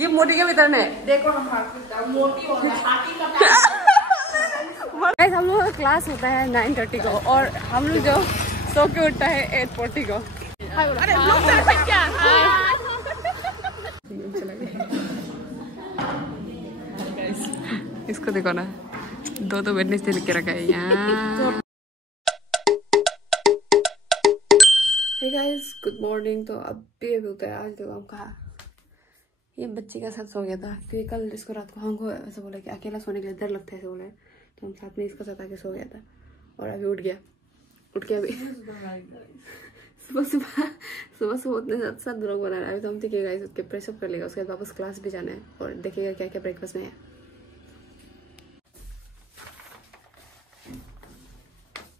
ये मोटी के भीतर में देखो हम मोटी हो गए हाथी का हम लोग का क्लास होता है 9:30 को और हम लोग जो सो के उठता है 8:40 को। अरे लोग क्या इसको देखो ना, दो बैठने से लिख के रखा है यहाँ। Hey guys good morning. तो अब भी होता है आज तो हम कहा ये बच्ची का साथ सो गया था क्योंकि कल इसको रात को हमको ऐसा बोला कि अकेला सोने के लिए डर लगता है ऐसे बोले, तो हम साथ में इसका साथ आके सो गया था और अभी उठ के अभी सुबह उतने साथ ब्लॉग बना रहा है। तो हम ठीक है गाइस उसके प्रेसअप कर लेगा, उसके बाद वापस क्लास भी जाना है और देखेगा क्या क्या ब्रेकफास्ट में है।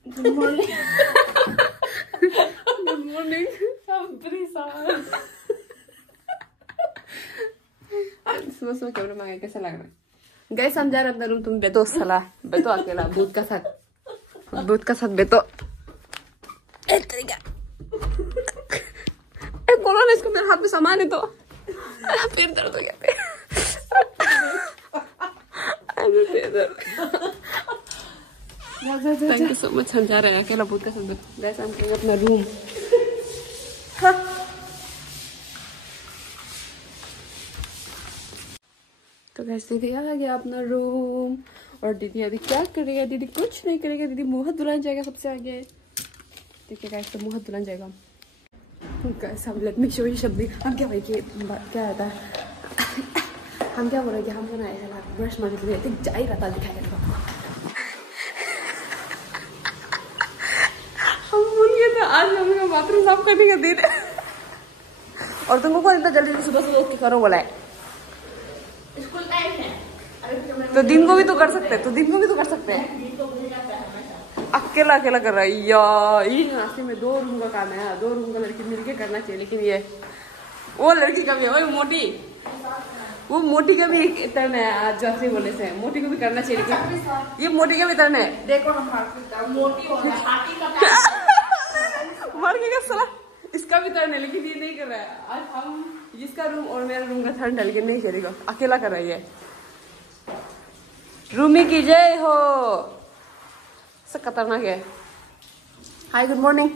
Good morning. Good morning. सुबह कैमरा मांगे कैसा लग रहा है? गाइस हम जा रहे अपना रूम, तुम बेतो सला बेतो अकेला भूत का साथ बेतो एक तरीका बोलो ना इसको, मेरे हाथ में सामान है तो फिर दर्द हो गया। Thank you so much. हम जा रहे हैं अकेला भूत का साथ। गाइस हम करेंगे अपना रूम। तो गाइस दीदी आ गया अपना रूम और दीदी अभी क्या करेगा? दीदी कुछ नहीं करेगा, दीदी मुँह दुल्हन जाएगा सबसे आगे। ठीक है गाइस, तो मुँह दुल्हन जाएगा। गाइस हम लेट मी शो यू शब्द हम क्या भाई क्या रहता है हम क्या बोल रहे कि हमको ना ऐसा ब्रश मारने के लिए जा ही रहता दिखाएगा। हम भूल गए थे आज मम्मी का बाथरूम साफ करने का दिन और तुमको कौन इतना जल्दी सुबह उठ के करो बोला है? स्कूल टाइम है। तो दिन को भी तो कर सकते हैं। अकेला कर रहा है यार। ये नाश्ते में 2 रूम का काम है, 2 रूम का लड़की मिलके करना चाहिए। लेकिन ये वो लड़की का भी है, वो मोटी का भी एक टर्न है। आज जैसे बोले से मोटी को भी करना चाहिए, लेकिन ये मोटी का भी टर्न है। देखो हम मोटी हो गए हाथी का मर गया साला। इसका भी टर्न है लेकिन ये नहीं कर रहा है। आज हम जिसका रूम और मेरा रूम का टर्न है लेकिन नहीं करेगा, अकेला कर रही है। रूमी की जय हो। सब खतरनाक है। Hi good morning.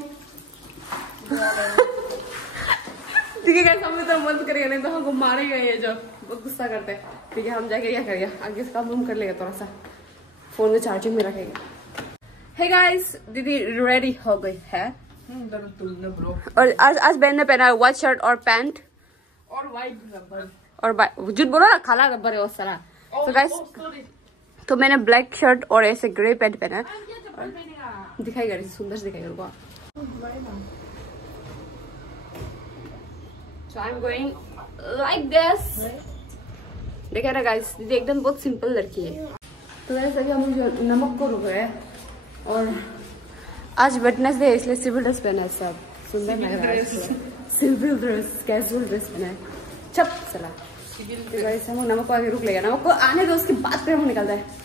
ठीक है गाइस हम तो बंद करेंगे नहीं तो हमको मारेगा ये जो बहुत गुस्सा करते हैं। ठीक है हम जाके क्या करेंगे आगे इसका रूम कर लेगा, थोड़ा सा फोन में चार्जिंग में रखेगा। हे गाइस दीदी रेडी हो गई है और आज बहन ने पहना है व्हाइट शर्ट और पैंट और वाइट रबर और झूठ बोला ना खाला रबर है वो सारा। तो गाइस तो मैंने ब्लैक शर्ट और ऐसे ग्रे पैंट पहना है। दिखाएगा सुंदर से दिखाएगा। So I'm going like this। देखा ना गाइस दीदी एकदम बहुत सिंपल लड़की है। तो गाइस अभी हम जो नमक को रुक रहे हैं और आज वेडनेसडे है इसलिए सिविल ड्रेस पहना है। सब सुंदर लग रहा है। सिविल ड्रेस कैजुअल ड्रेस पहना है छप चला। तो गाइस हम नमक को आगे रुक लेगा, नमक को आने दो उसके बाद फिर हम निकलता है।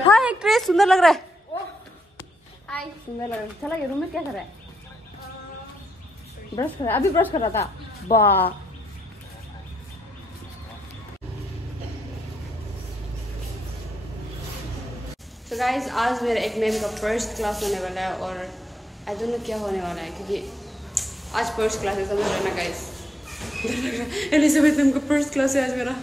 हाँ एक ड्रेस सुंदर लग रहा है। हाय सुंदर लग रहा है। चला ये रूम में क्या कर रहा है? ब्रश कर रहा है, अभी ब्रश कर रहा था। वाह तो गाइस आज मेरा एक मैम का फर्स्ट क्लास होने वाला है और आई डोंट नो क्या होने वाला है क्योंकि आज फर्स्ट क्लास है। समझ रहे ना गाइस? एलिजाबेथ मैम का फर्स्ट क्लास है आज मेरा।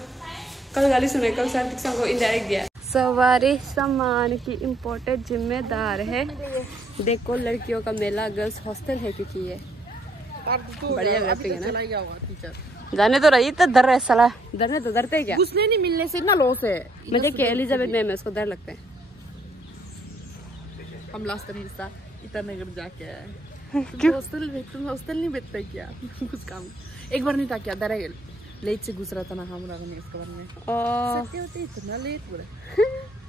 कल गाली सुने, कल सर को इनडायरेक्ट दिया। सवारी सामान की इम्पोर्टेंट जिम्मेदार है। देखो लड़कियों का मेला गर्ल्स हॉस्टल है क्योंकि ये बढ़िया रैपिंग है ना। जाने तो रही तो डर रहे साला। डरने तो डरते क्या? घुसने नहीं मिलने से ना लॉस है। मुझे क्या एलिजाबेथ मैम है उसको डर लगता है। हम लास्ट टाइम ईटानगर जाके आए। तुम हॉस्टल नहीं बेचते क्या? कुछ काम एक बार नहीं था क्या? डर लेट से गुजरा था ना हमारा इसके बारे में। सत्य होते इतना लेट बोले।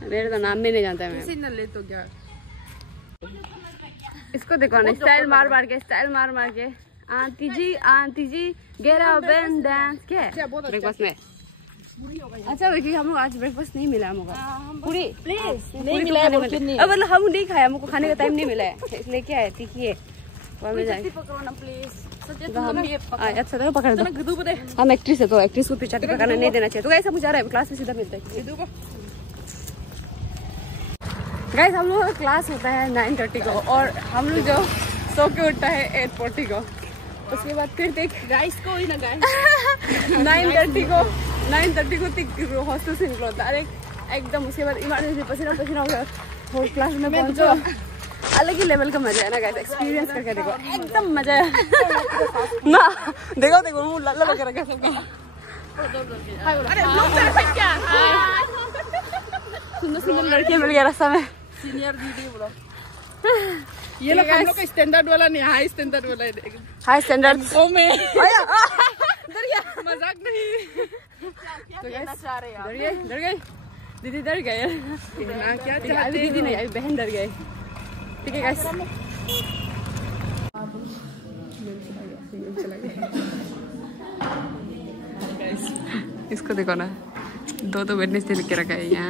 मेरे तो नाम भी नहीं जानता है। मैं इतना लेट हो गया। इसको देखो ना स्टाइल मार मार के aunty ji get up and dance. क्या ब्रेकफास्ट में? अच्छा क्योंकि हम लोग आज ब्रेकफास्ट नहीं मिला हमको। पूरी प्लीज नहीं मिला है मतलब हम नहीं खाया, हमको खाने का टाइम नहीं मिला है इसलिए क्या है तीखी है। पकड़ो ना प्लीज। अच्छा तो पकड़ दो। हम एक्ट्रेस है तो एक्ट्रेस को पीछे पकड़ने नहीं देना चाहिए। तो गाइस मुझे आ रहा है क्लास में सीधा मिलते हैं। गाइस हम लोग का क्लास होता है 9:30 को और हम लोग जो सो के उठता है 8:40 को। उसके बाद फिर देख गाइस को ही ना गाइस 9:30 को हॉस्टल से निकलो डायरेक्ट एकदम। उसके बाद इमरजेंसी पसीना हो गया और क्लास में पहुंचो। अलग ही लेवल का मजा है ना गाइस, एक्सपीरियंस करके देखो एकदम मजा है ना। देखो मुंह लाल लगा रखा सबका। सुंदर लड़कियां मिल गया रास्ता में। सीनियर दीदी बोलो ये लोग हम लोग का स्टैंडर्ड वाला नहीं, हाई स्टैंडर्ड वाला है। हाई स्टैंडर्ड ओ में मजाक नहीं। डर गए दीदी, डर गए क्या अभी दीदी नहीं, अभी बहन डर गए। ठीक है गाइस इसको देखो ना, दो वेडनेसडे लिख के रखा है यहाँ।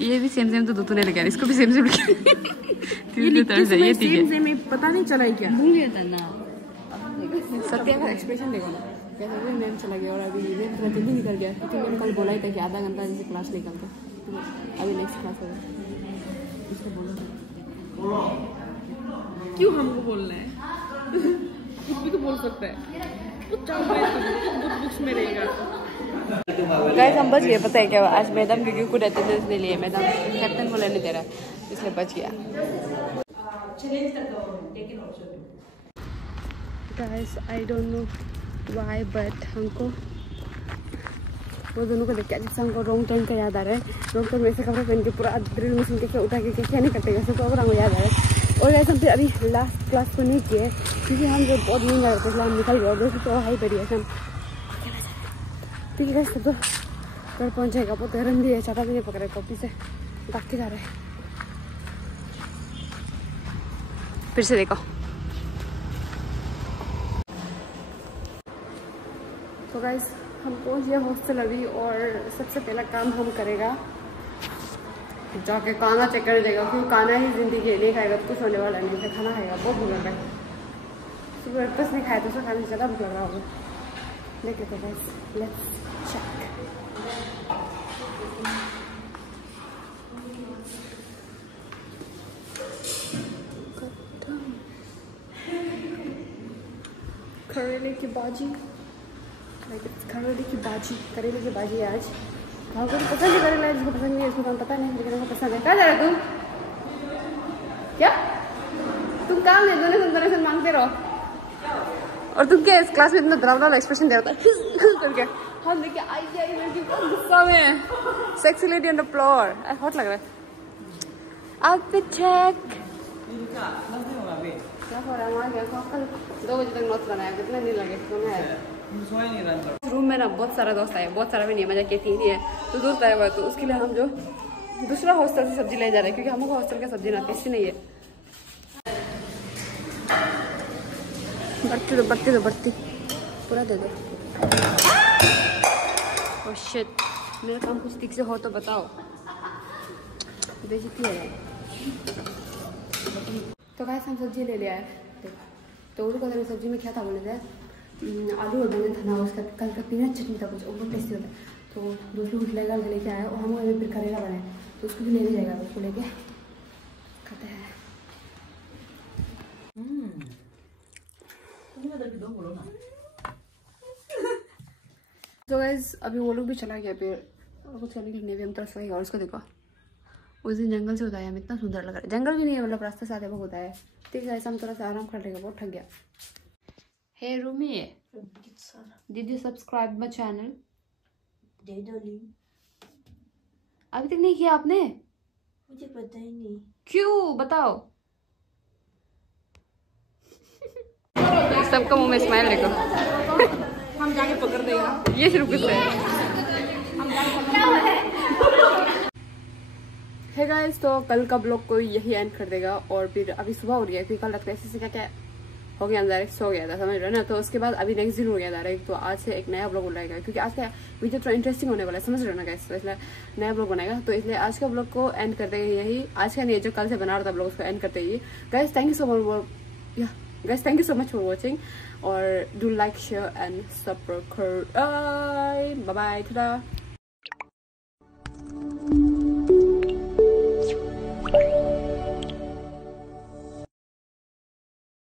ये भी सेम तो दो ने लिखा है, इसको भी सेम लिखा है। ये सेम पता नहीं चला क्या भूल गया था ना। सत्या का एक्सप्रेशन देखो ना कैसे भी मैम चला गया और अभी मैम थोड़ा जल्दी निकल गया क्योंकि मैंने कल बोला ही था कि आधा घंटा जैसे क्लास निकलता। अभी नेक्स्ट क्लास होगा, इसको बोलो क्यों हमको बोलना है। कुछ भी तो बोल सकता है, कुछ बुक्स में रहेगा। गाइस हम बच गए, पता है क्या आज मैडम क्योंकि कुछ अटेंडेंस नहीं लिए, मैडम कैप्टन को लेने दे रहा है इसलिए बच गया। Guys I don't know why but हमको वो दोनों को देख के जैसे हमको रॉन्ग टाइम का याद आ रहा है। रॉन्ग टाइम में ऐसे कपड़े पहन के पूरा ड्रिल मशीन के उठा के क्या नहीं करते वैसे तो हमको याद आ रहा है। और गाइस हम फिर अभी लास्ट क्लास को नहीं किए क्योंकि हम जो बहुत नींद आ रहा था इसलिए हम निकल गए और दोस्तों तो हाई पड़ी है। ठीक है सब तो घर पहुँच जाएगा। बहुत गर्म भी है, चाटा भी नहीं पकड़ा कॉपी से भाग के जा रहे हैं। फिर से देखो तो गाइस हम पहुँच गए हॉस्टल अभी और सबसे पहला काम हम करेगा जाके खाना चेक कर देगा क्योंकि खाना ही जिंदगी है, नहीं खाएगा तो कुछ होने वाला नहीं है। खाना खाएगा, बहुत भूख लग रहा है। सुबह ब्रेकफास्ट नहीं खाया तो उसको खाने से ज़्यादा भूख लग रहा होगा। देख लेते गाइस, लेट्स चेक। करेले की भाजी, करेले की भाजी है आज। हमको तो पसंद है करेला, जिसको पसंद नहीं है उसको तो पता नहीं, लेकिन हमको पसंद है। कहाँ जा रहे तुम? क्या तुम काम नहीं, डोनेशन मांगते रहो और तुम क्या इस क्लास में इतना डरावना एक्सप्रेशन दे रहा था करके। हम देखिए आई लड़की बहुत गुस्सा में, sexy lady on the floor. Hot लग रहा है। आउटफिट चेक क्या हो रहा है वहाँ गया कल 2 बजे तक नोट्स बनाया, कितना नहीं लगे सोना है। रूम में ना बहुत सारा दोस्त आए, बहुत सारा भी नहीं, मजा की 3 ही है तो दोस्त आया हुआ, तो उसके लिए हम जो दूसरा हॉस्टल से सब्जी ले जा रहे हैं क्योंकि हमको हॉस्टल का सब्जी ना टेस्टी नहीं है। बढ़ती पूरा दे दो। ओह शिट, मेरा काम कुछ ठीक से हो तो बताओ, बेइज्जती है। तो गाइस हम सब्जी ले लिया है। तो उनको सब्जी में क्या था बोले थे आलू और बैंगन था ना, उसका कल का पीनट चटनी था कुछ, वो बहुत टेस्टी होता है। तो दोस्तों कुछ लेके आया और हम फिर करेला बनाए तो उसको भी लेने जाएगा, उसको लेके खाते हैं। तो गाइस अभी वो लोग भी चला गया फिर कुछ करने के लिए भी हम तरस लगेगा। और उसको देखो उस दिन जंगल से उताया, इतना सुंदर लग रहा है। जंगल भी नहीं है मतलब रास्ते से आते वो होता है। ठीक है हम थोड़ा सा आराम कर लेगा, बहुत थक गया। Hey Rumi, did you subscribe my channel? अभी तक नहीं किया आपने? मुझे पता ही नहीं। क्यों बताओ? सबका मुंह में स्माइल देखो। हम जाके पकड़ देगा ये शुरू करते हैं। हे गाइस तो कल का ब्लॉग को यही एंड कर देगा और फिर अभी सुबह हो गया क्योंकि कल रात को ऐसे क्या हो गया, डायरेक्ट सो गया था, समझ रहे हो ना। तो उसके बाद अभी नेक्स्ट दिन हो गया डायरेक्ट। तो आज से एक नया ब्लॉग बनाएगा क्योंकि आज का वीडियो थोड़ा इंटरेस्टिंग होने वाला है, समझ रहे हो ना गाइस। तो इसलिए नया ब्लॉग बनाएगा, तो इसलिए आज का ब्लॉग को एंड कर देगा यही। आज का नहीं, जो कल से बना रहा था ब्लॉग उसको एंड करते ही। Guys thank you so much. guys, thank you so much for watching, or do like, share and subscribe. Bye bye, ta-da.